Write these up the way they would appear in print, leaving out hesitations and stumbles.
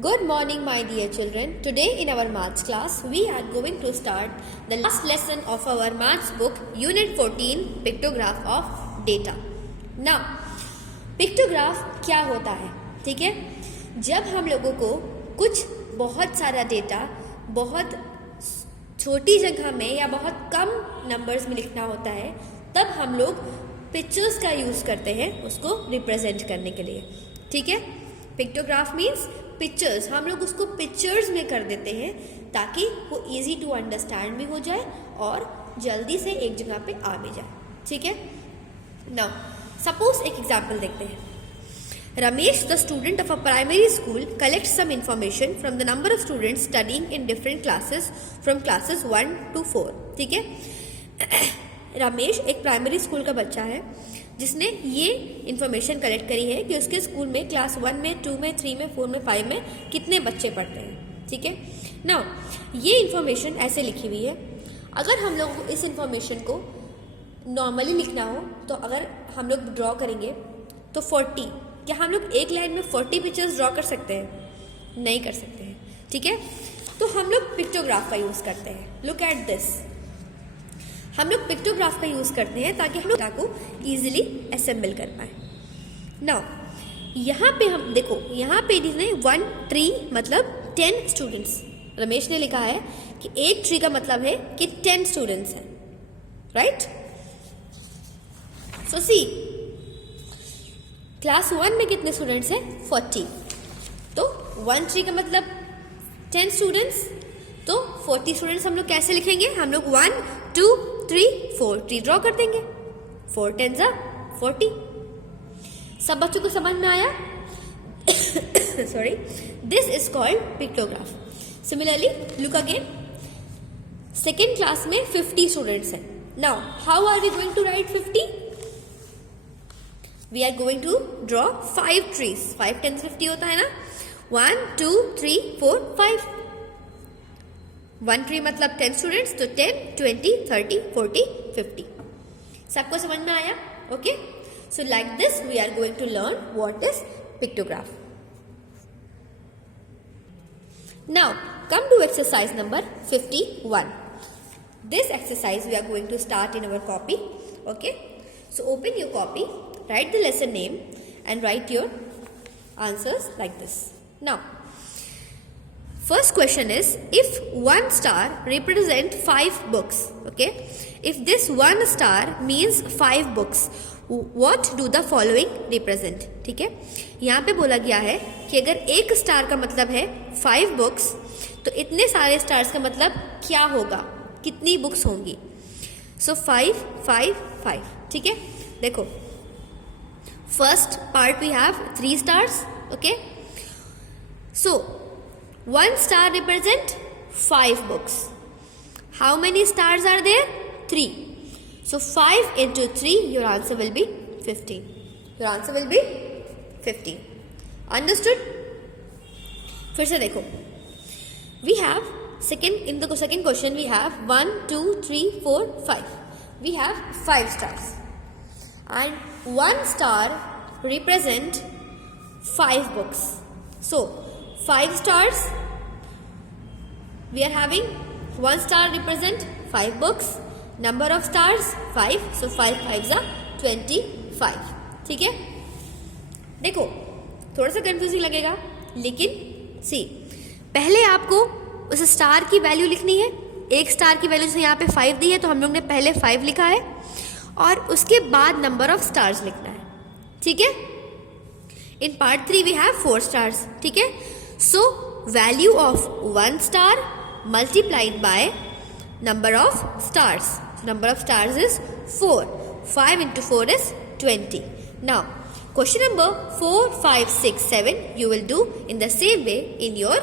Good morning, my dear children. Today in our maths class, we are going to start the last lesson of our maths book, Unit 14, Pictograph of Data. Now, pictograph क्या होता है? ठीक है, जब हम लोगों को कुछ बहुत सारा डेटा बहुत छोटी जगह में या बहुत कम नंबर्स में लिखना होता है, तब हम लोग पिक्चर्स का यूज़ करते हैं उसको रिप्रेजेंट करने के लिए. ठीक है, पिक्टोग्राफ मीन्स पिक्चर्स. हम लोग उसको पिक्चर्स में कर देते हैं ताकि वो इजी टू अंडरस्टैंड भी हो जाए और जल्दी से एक जगह पे आ भी जाए. ठीक है, नाउ सपोज एक एग्जाम्पल देखते हैं. Ramesh, the student of a primary school, collects some information from the number of students studying in different classes from classes 1 to 4. ठीक है, रमेश एक प्राइमरी स्कूल का बच्चा है जिसने ये इन्फॉर्मेशन कलेक्ट करी है कि उसके स्कूल में क्लास 1 में, 2 में, 3 में, 4 में, 5 में कितने बच्चे पढ़ते हैं. ठीक है, नाउ ये इन्फॉर्मेशन ऐसे लिखी हुई है. अगर हम लोग इस इन्फॉर्मेशन को नॉर्मली लिखना हो तो अगर हम लोग ड्रॉ करेंगे तो 40, क्या हम लोग एक लाइन में 40 पिक्चर्स ड्रॉ कर सकते हैं? नहीं कर सकते हैं. ठीक है, तो हम लोग पिक्टोग्राफ का यूज़ करते हैं. लुक एट दिस, हम लोग पिक्टोग्राफ का यूज़ करते हैं ताकि हम लोग डाटा को ईजिली असेंबल कर पाए. नाउ यहाँ पे हम देखो, यहाँ पे इसने 1 ट्री मतलब 10 स्टूडेंट्स. रमेश ने लिखा है कि एक ट्री का मतलब है कि 10 स्टूडेंट्स हैं. राइट, सो सी क्लास 1 में कितने स्टूडेंट्स हैं? 40. तो 1 ट्री का मतलब 10 स्टूडेंट्स, तो 40 स्टूडेंट्स हम लोग कैसे लिखेंगे? हम लोग 1 2 3 4 ट्री ड्रॉ कर देंगे. 4 10 40. सब बच्चों को समझ में आया? Sorry, this is called pictograph. Similarly look again, second class में 50 स्टूडेंट्स हैं. Now how are we going to write 50? We are going to draw 5 trees. 5 10 50 होता है ना. 1 2 3 4 5. 1 ट्री मतलब 10 स्टूडेंट्स, तो 10 20 30 40 50. सबको समझ में आया? Okay, so like this we are going to learn what is pictograph. Now come to exercise number 51. This exercise we are going to start in our copy. Okay, so open your copy, write the lesson name and write your answers like this. Now, first question is, if 1 star represent 5 books, okay, if this 1 star means 5 books, what do the following represent? ठीक है, यहाँ पे बोला गया है कि अगर एक स्टार का मतलब है 5 बुक्स, तो इतने सारे स्टार्स का मतलब क्या होगा, कितनी बुक्स होंगी? सो 5 5 5. ठीक है, देखो first part we have 3 stars. Okay, so 1 star represent 5 books. How many stars are there? 3. So 5 into 3, your answer will be 15. Your answer will be 15. Understood? फिर से देखो, we have in the second question we have 1 2 3 4 5. We have 5 stars. And 1 star represent 5 books. So 5 stars, we are having 1 star represent 5 books. Number of stars 5. So 5 5s are 25. ठीक है, देखो थोड़ा सा confusing लगेगा, लेकिन सी पहले आपको उस स्टार की वैल्यू लिखनी है. एक स्टार की वैल्यू जैसे यहाँ पे 5 दी है, तो हम लोग ने पहले 5 लिखा है और उसके बाद नंबर ऑफ स्टार्स लिखना है. ठीक है, in part 3 we have 4 stars. ठीक है, so value of 1 star multiplied by number of stars. Number of stars is 4. 5 into 4 is 20. Now question number 4 5 6 7 you will do in the same way in your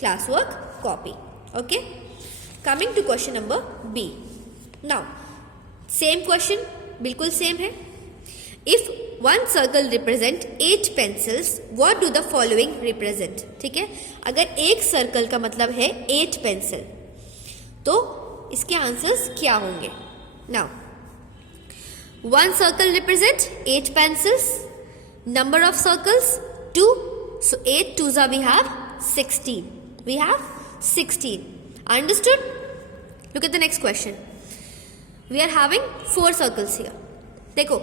classwork copy. Okay, coming to question number B. Now same question, बिल्कुल same है. If 1 circle represent 8 pencils, what do the following represent? ठीक है, अगर एक circle का मतलब है 8 pencil, तो इसके आंसर्स क्या होंगे? Now 1 circle represent 8 pencils, number of circles 2, So 8 twos we have 16. We have 16. Understood? Look at the next question. We are having 4 circles here. देखो,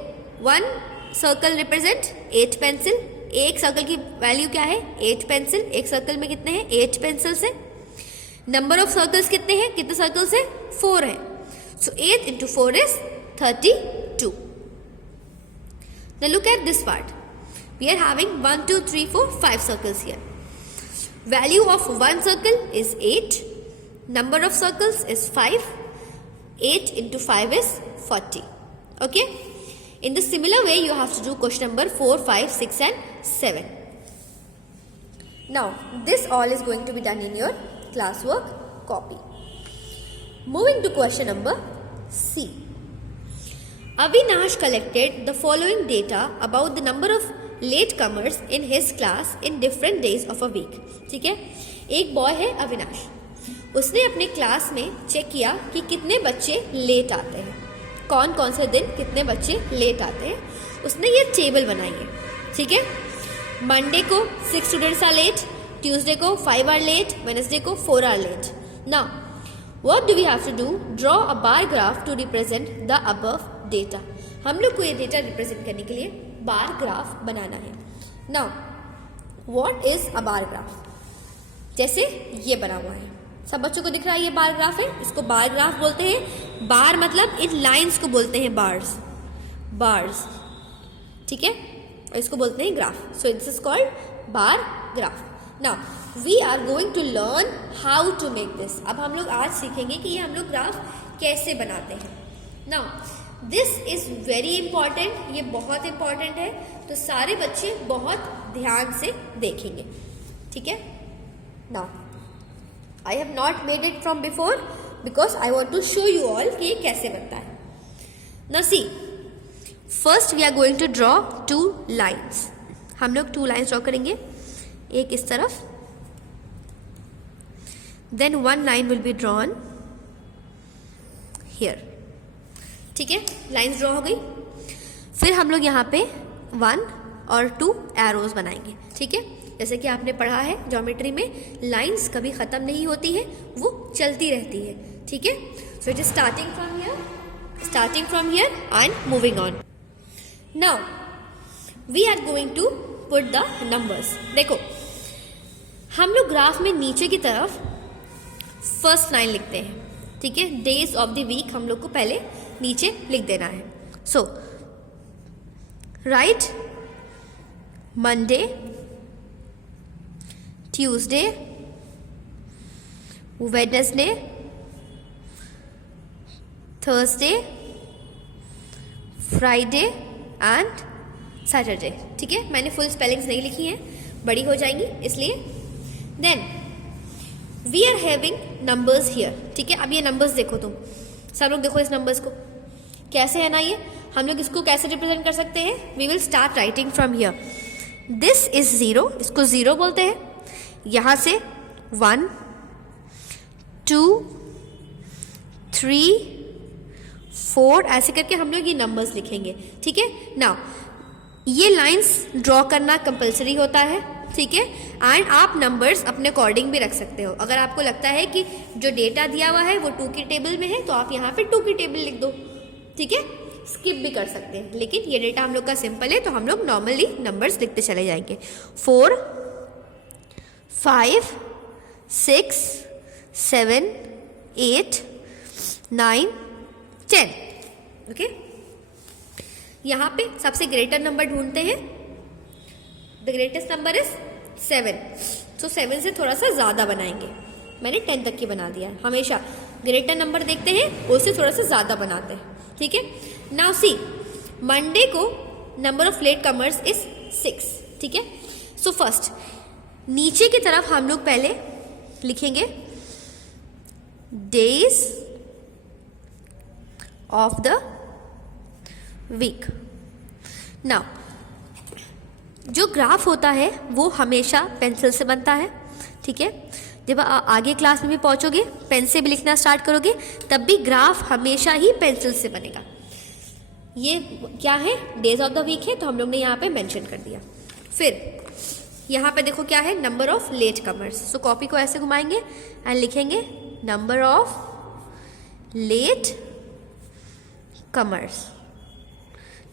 1 circle represent 8 pencil. एक सर्कल की वैल्यू क्या है? 8 pencil. एक circle में कितने हैं? 8 pencils है. नंबर ऑफ सर्कल्स कितने हैं? कितने सर्कल्स है? 4 है. So 8 into 4 is 32. Now look at this part. We are having 1, 2, 3, 4, 5 circles here. Value of one circle is 8. Number of circles is 5. 8 into 5 is 40. Okay? In the similar way, you have to do question number 4, 5, 6 and 7. Now, this all is going to be done in your classwork copy. Moving to question number C. Avinash collected the following data about the number of latecomers in his class in different days of a week. ठीक है, एक boy है अविनाश. उसने अपने class में check किया कि कितने बच्चे लेट आते हैं, कौन कौन से दिन कितने बच्चे लेट आते हैं. उसने ये टेबल बनाई है. ठीक है, मंडे को 6 स्टूडेंट्स आर लेट, ट्यूसडे को 5 आर लेट, वेडनेसडे को 4 are late. Now what do we have to do? Draw a bar graph to represent the above data. हम लोग को ये डेटा रिप्रेजेंट करने के लिए बार ग्राफ बनाना है. Now what is a bar graph? जैसे ये बना हुआ है, सब बच्चों को दिख रहा है ये बार ग्राफ है. इसको बार ग्राफ बोलते हैं. बार मतलब इन लाइंस को बोलते हैं बार्स. बार्स. ठीक है, और इसको बोलते हैं graph. So this is called bar graph. Now we are going to learn how to make this. अब हम लोग आज सीखेंगे कि ये हम लोग ग्राफ कैसे बनाते हैं. Now this is very important. ये बहुत इंपॉर्टेंट है, तो सारे बच्चे बहुत ध्यान से देखेंगे. ठीक है. Now I have not made it from before because I want to show you all कि ये कैसे बनता है. Now see, first we are going to draw 2 lines. हम लोग 2 lines draw करेंगे, एक इस तरफ, then 1 line will be drawn here. ठीक है, lines draw हो गई. फिर हम लोग यहाँ पे 1 और 2 arrows बनाएंगे. ठीक है, जैसे कि आपने पढ़ा है ज्योमेट्री में, लाइंस कभी खत्म नहीं होती है, वो चलती रहती है. ठीक है, so it is starting from here and moving on. Now we are going to put the numbers. देखो, हम लोग ग्राफ में नीचे की तरफ फर्स्ट लाइन लिखते हैं. ठीक है, डेज ऑफ द वीक हम लोग को पहले नीचे लिख देना है. So write Monday, Tuesday, Wednesday, Thursday, Friday and Saturday. ठीक है, मैंने फुल स्पेलिंग्स नहीं लिखी हैं, बड़ी हो जाएंगी इसलिए. Then we are having numbers here. ठीक है, अब ये नंबर्स देखो, तुम सब लोग देखो इस नंबर्स को कैसे है ना. ये हम लोग इसको कैसे रिप्रेजेंट कर सकते हैं? We will start writing from here. This is 0, इसको 0 बोलते हैं. यहां से 1, 2, 3, 4 ऐसे करके हम लोग ये नंबर्स लिखेंगे. ठीक है. नाउ ये लाइंस ड्रॉ करना कंपलसरी होता है. ठीक है, एंड आप नंबर्स अपने अकॉर्डिंग भी रख सकते हो. अगर आपको लगता है कि जो डेटा दिया हुआ है वो 2 की टेबल में है, तो आप यहाँ पे 2 की टेबल लिख दो. ठीक है, स्किप भी कर सकते हैं, लेकिन ये डेटा हम लोग का सिंपल है, तो हम लोग नॉर्मली नंबर्स लिखते चले जाएंगे. 4, 5, 6, 7, 8, 9, 10. ओके, यहाँ पे सबसे ग्रेटर नंबर ढूंढते हैं. The greatest number is 7. सो 7 से थोड़ा सा ज़्यादा बनाएंगे. मैंने 10 तक की बना दिया है. हमेशा ग्रेटर नंबर देखते हैं, उससे थोड़ा सा ज़्यादा बनाते हैं. ठीक है. नाउ सी, मंडे को number of late commerce is 6. ठीक है. सो फर्स्ट नीचे की तरफ हम लोग पहले लिखेंगे days of the week. Now जो ग्राफ होता है वो हमेशा पेंसिल से बनता है. ठीक है, जब आगे क्लास में भी पहुंचोगे, पेन से भी लिखना स्टार्ट करोगे, तब भी ग्राफ हमेशा ही पेंसिल से बनेगा. ये क्या है? डेज ऑफ द वीक है, तो हम लोग ने यहाँ पे मेंशन कर दिया. फिर यहाँ पे देखो क्या है, number of latecomers. So copy को ऐसे घुमाएंगे एंड लिखेंगे number of latecomers.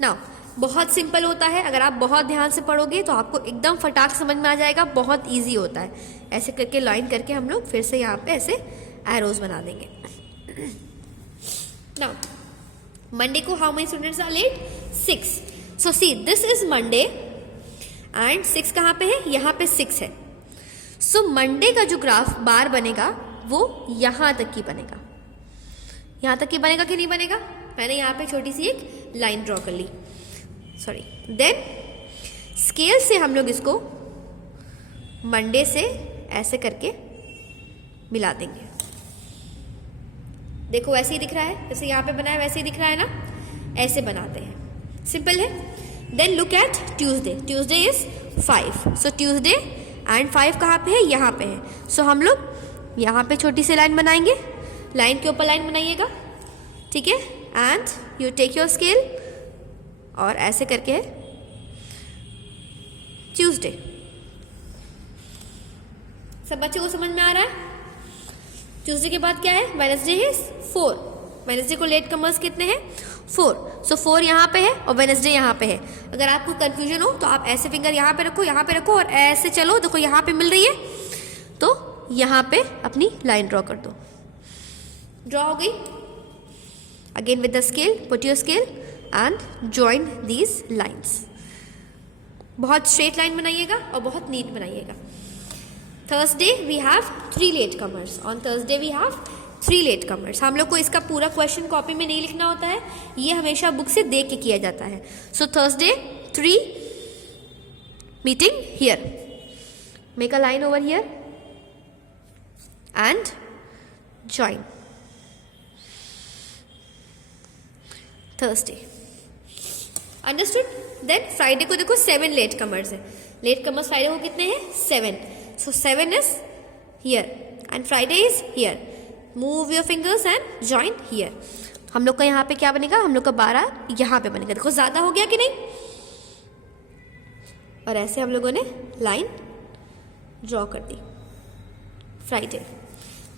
Now बहुत सिंपल होता है, अगर आप बहुत ध्यान से पढ़ोगे तो आपको एकदम फटाक समझ में आ जाएगा, बहुत इजी होता है। ऐसे करके लाइन करके हम लोग फिर से यहाँ पे ऐसे एरोज बना देंगे। नाउ मंडे को how many students are late? 6। So see this is Monday and 6 कहाँ पे है? यहाँ पे 6 है। सो मंडे का जो ग्राफ बार बनेगा वो यहाँ तक की बनेगा। यहाँ तक की बनेगा कि नहीं बनेगा? मैंने यहाँ पे छोटी सी एक लाइन ड्रॉ कर ली, सॉरी। देन स्केल से हम लोग इसको मंडे से ऐसे करके मिला देंगे। देखो वैसे ही दिख रहा है, जैसे यहाँ पे बना है वैसे ही दिख रहा है ना, ऐसे बनाते हैं, सिंपल है। Then look at Tuesday. Tuesday is 5। So Tuesday and 5 कहाँ पे है? यहाँ पे है। सो हम लोग यहाँ पे छोटी सी लाइन बनाएंगे, लाइन के ऊपर लाइन बनाइएगा, ठीक है। And you take your scale और ऐसे करके है ट्यूसडे। सब बच्चों को समझ में आ रहा है? ट्यूसडे के बाद क्या है? Wednesday is 4। वेडनेसडे को लेट कमर्स कितने हैं? 4। सो 4 यहाँ पे है और वेडनेसडे यहाँ पे है। अगर आपको कंफ्यूजन हो तो आप ऐसे फिंगर यहाँ पे रखो और ऐसे चलो, देखो यहाँ पे मिल रही है तो यहाँ पे अपनी लाइन ड्रॉ कर दो। ड्रॉ हो गई। Again with the scale, put your scale and join these lines. बहुत स्ट्रेट लाइन बनाइएगा और बहुत नीट बनाइएगा। Thursday we have 3 latecomers. On Thursday we have 3 latecomers. हम लोग को इसका पूरा क्वेश्चन कॉपी में नहीं लिखना होता है, ये हमेशा बुक से देख के किया जाता है। So Thursday 3 meeting here, make a line over here and join Thursday. Understood? Then Friday को देखो 7 लेट कमर्स है। लेट कमर्स फ्राइडे को कितने हैं? 7। So 7 is here and Friday is here. Move your fingers and join here. हम लोग का यहाँ पे क्या बनेगा? हम लोग का 12 यहाँ पे बनेगा। देखो ज्यादा हो गया कि नहीं? और ऐसे हम लोगों ने लाइन ड्रॉ कर दी। Friday.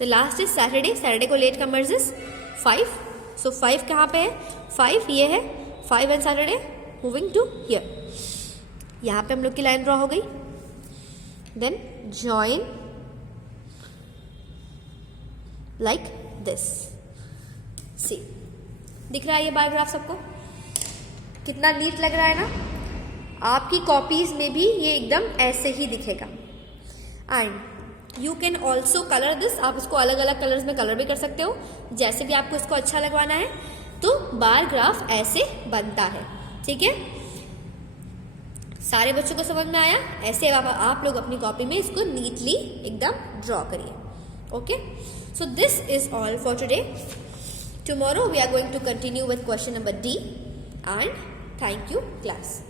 The last is Saturday. Saturday को लेट कमर्स इज 5. So 5 कहाँ पे है? 5 ये है। 5 and Saturday moving to here. यहाँ पे हम लोग की लाइन ड्रॉ हो गई। Then join like this. See, दिख रहा है ये बार ग्राफ सबको? कितना नीट लग रहा है ना? आपकी कॉपीज में भी ये एकदम ऐसे ही दिखेगा। And you can also colour this. आप इसको अलग अलग कलर्स में कलर भी कर सकते हो, जैसे भी आपको इसको अच्छा लगवाना है। तो बार ग्राफ ऐसे बनता है, ठीक है। सारे बच्चों को समझ में आया? ऐसे आप लोग अपनी कॉपी में इसको नीटली एकदम ड्रॉ करिए। Okay, so this is all for today. Tomorrow we are going to continue with question number D and thank you class.